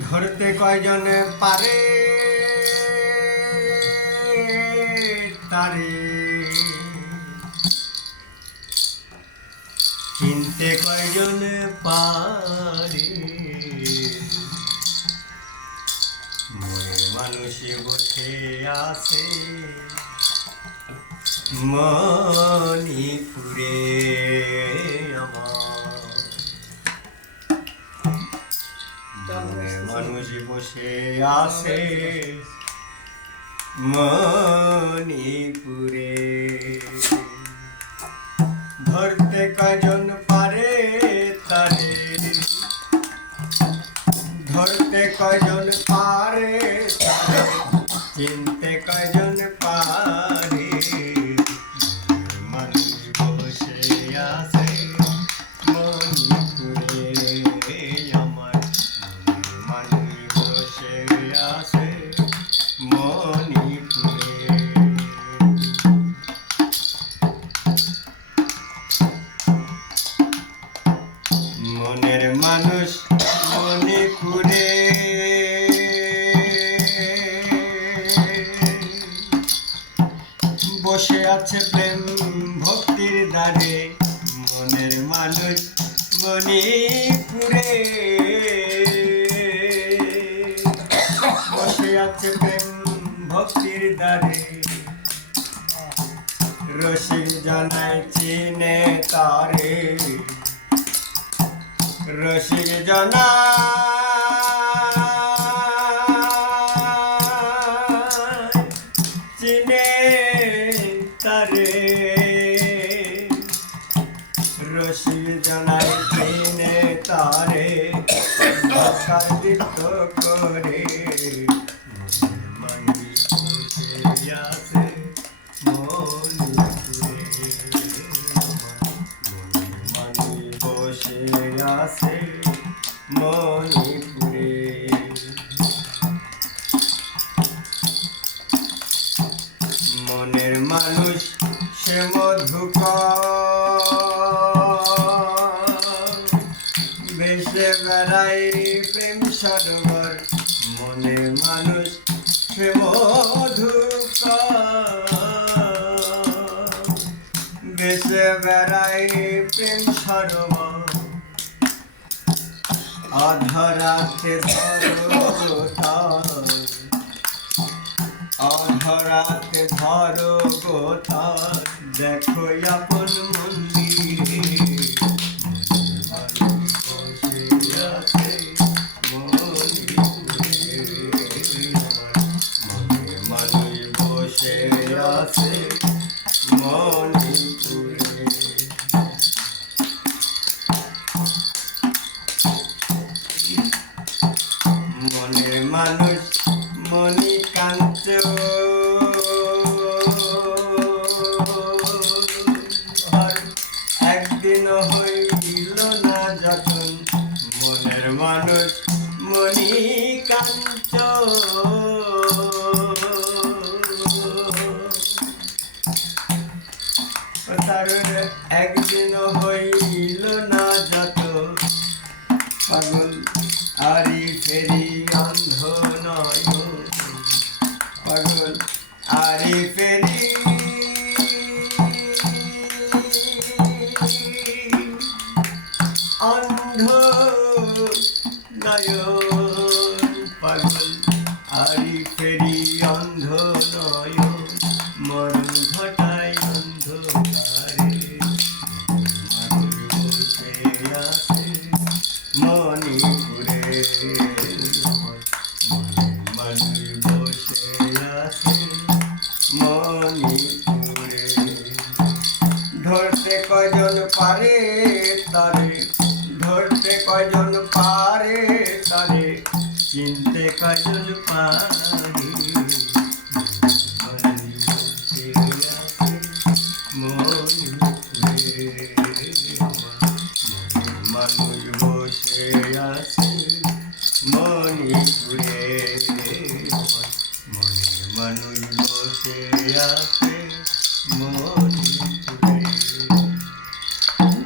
ধরতে কয়জন পারে? তারে। চিনতে কয়জন পারে? মনের মানুষে বসে আছে। মণিপুরে। মানুষ বসে আসে। মণিপুরে। ধরতে কজন পারে তারে। ধরতে কজন পারে আছে মণিপুরে। মনের মানুষ মণিপুরে। বসে আছে প্রেম ভক্তির মনের মানুষ মণিপুরে। আছে প্রেম ভক্তির দ্বারে। রসিক জানাই চিনে তারে। রসিক জনা চিনে তারে। রসিক জনাই চিনে তারে। করে। আছে মনি বসে আছে মণিপুরে মনের মানুষ সে মধুক বেশে বেড়াই প্রেম বেশে বেড়াই প্রেম সরোবর অধরাতে ধরো অধরাতে ধরো গোতার দেখো আপন মানুষ মণিকান্ত। আর একদিন হইল না যখন মনের মানুষ মণিকান্ত। তার একদিন হইল না যত পাগল আরি ফেরি অন্ধ নয় পাগল হারি ফেরি অন্ধ কয়জন পারে তারে চিনতে কয়জন পারে?